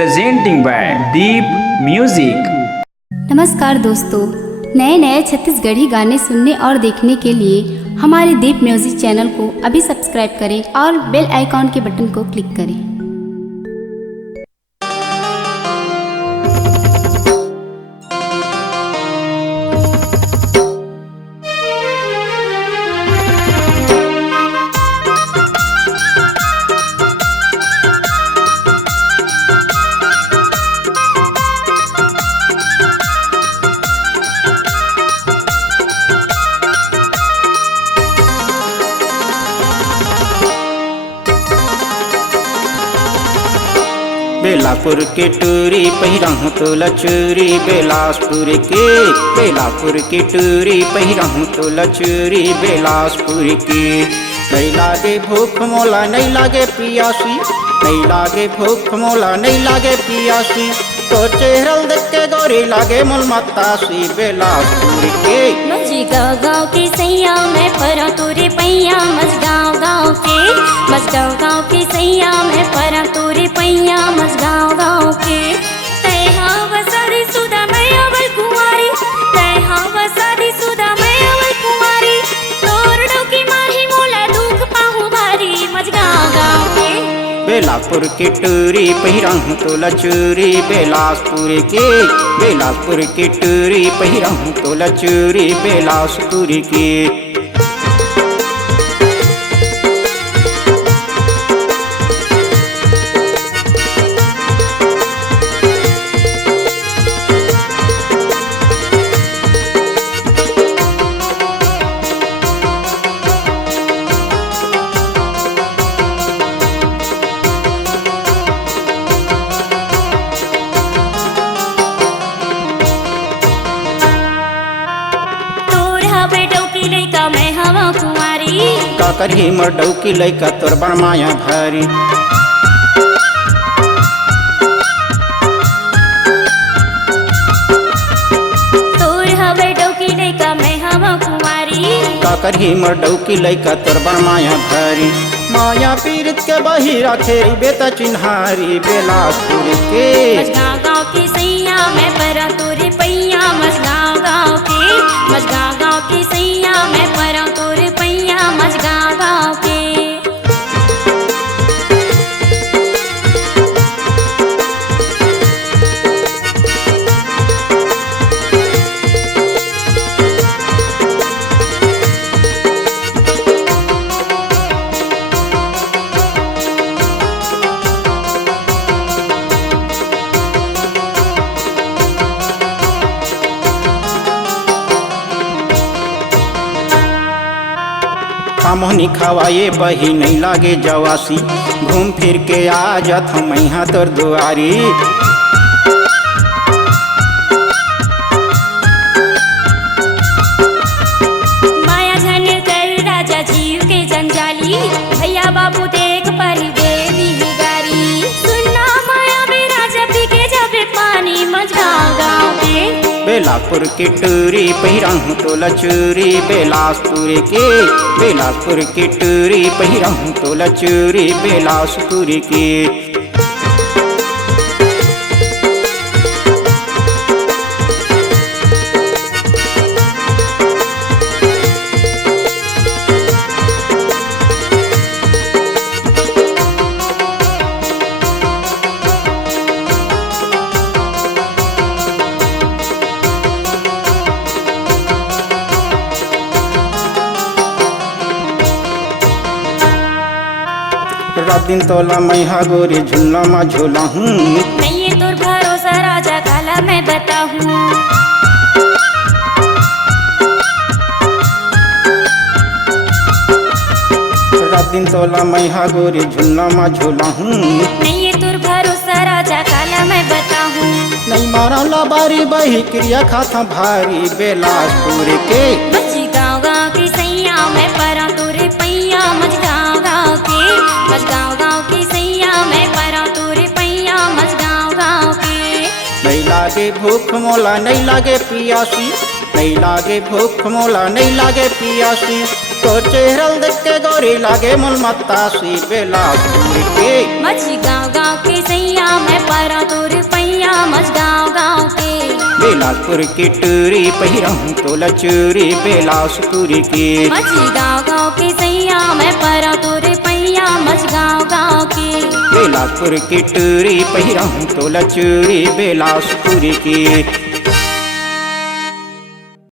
presenting by Deep Music। नमस्कार दोस्तों, नए नए छत्तीसगढ़ी गाने सुनने और देखने के लिए हमारे दीप म्यूजिक चैनल को अभी सब्सक्राइब करें और बेल आइकॉन के बटन को क्लिक करें। बेलापुर के टूरी पहिराहूँ तो लचूरी बेलासपुर के टूरी पहिराहूँ तो लचूरी बेलासपुर के। नहीं लागे भूख मोला नहीं लागे पियासी, नहीं लागे भूख मोला नहीं लागे पियासी, तो चेहरल देख के गोरी लागे मुल मतासी बेलासपुर के। मजगाँव गाँव के सैया में परा तोरे पैया, मजगाँव गाँव के सैया में परा तोरे पैया, मजगाँव गाँव के। तय हवा सारी सुधा मैं अवल कुंवारी, तय हवा सारी सुधा मैं अवल कुंवारी, तोर डोकी माही मोला दुख पाहु भारी, मजगाँव गाँव के। बेलापुर के टूरी पहिराहूँ तो लचूरी बेलासपुर के टूरी पहिराहूँ तो लचूरी बेलासपुर के। मैं हवा कुंवारी का करही मर्डौ की लैका तोर बड़ माया भारी। तोर हवे डौकी लैका मैं हवा कुंवारी, का करही मर्डौ की लैका तोर बड़ माया भारी। माया पीरित के बहिरा खेरी बेता चिन्हारी बेलासपुर के। मजगाँव गाँव के सैया मैं परा तोरे पैया, मजगाँव गाँव के सैया मैं परा तोरे पैया, मजगाँव गाँव के। मोहनी खवाए बही नहीं लागे जवासी, घूम फिर के आ जात हम यहाँ तोर दुआरी। माया झन कर राजा जीव के जंजाली, भैया बाबू देख परी देवी गारी। सुनना माया में राजा पी के जाबे पानी, मजगाँव गाँव के। बेलापुर के टूरी पहिराहूँ तो लचूरी बेलासपुर के टूरी पहिराहूँ तो लचूरी बेलासपुर के। रात दिन तोला मैहा गोरी झुल्ला मा झोला हूँ, नहीं ये तोर भरोसा राजा काला मैं बताहूँ। रात दिन तोला मैहा गोरी झुल्ला मा झोला हूँ, नहीं ये तोर भरोसा राजा काला मैं बताहूँ। नहीं मारा ला बारी बही क्रिया खाता भारी बेलासपुर के। मजगाँव गाँव के सैया मैं परा तोरे पैया, मजगाँव गाँव के सैया मैं परा तोरे पैया, मजगाँव गाँव के। नहीं लागे भूख मोला नहीं लागे पियासी, नहीं लागे भूख मोला नहीं लागे पियासी, तो चेहरल देख के गोरी लागे मुल मतासी बेलासपुर के। मजगाँव गाँव के सैया मैं परा तो बेलासपुर की टूरी पहिरहूँ तो लचूरी बेलासपुर की। मझगाँव गाँव के सैया मैं परा तोरे पैया मझगाँव गाँव के। बेलासपुर की टूरी पहिरहूँ तो लचूरी बेलासपुर की।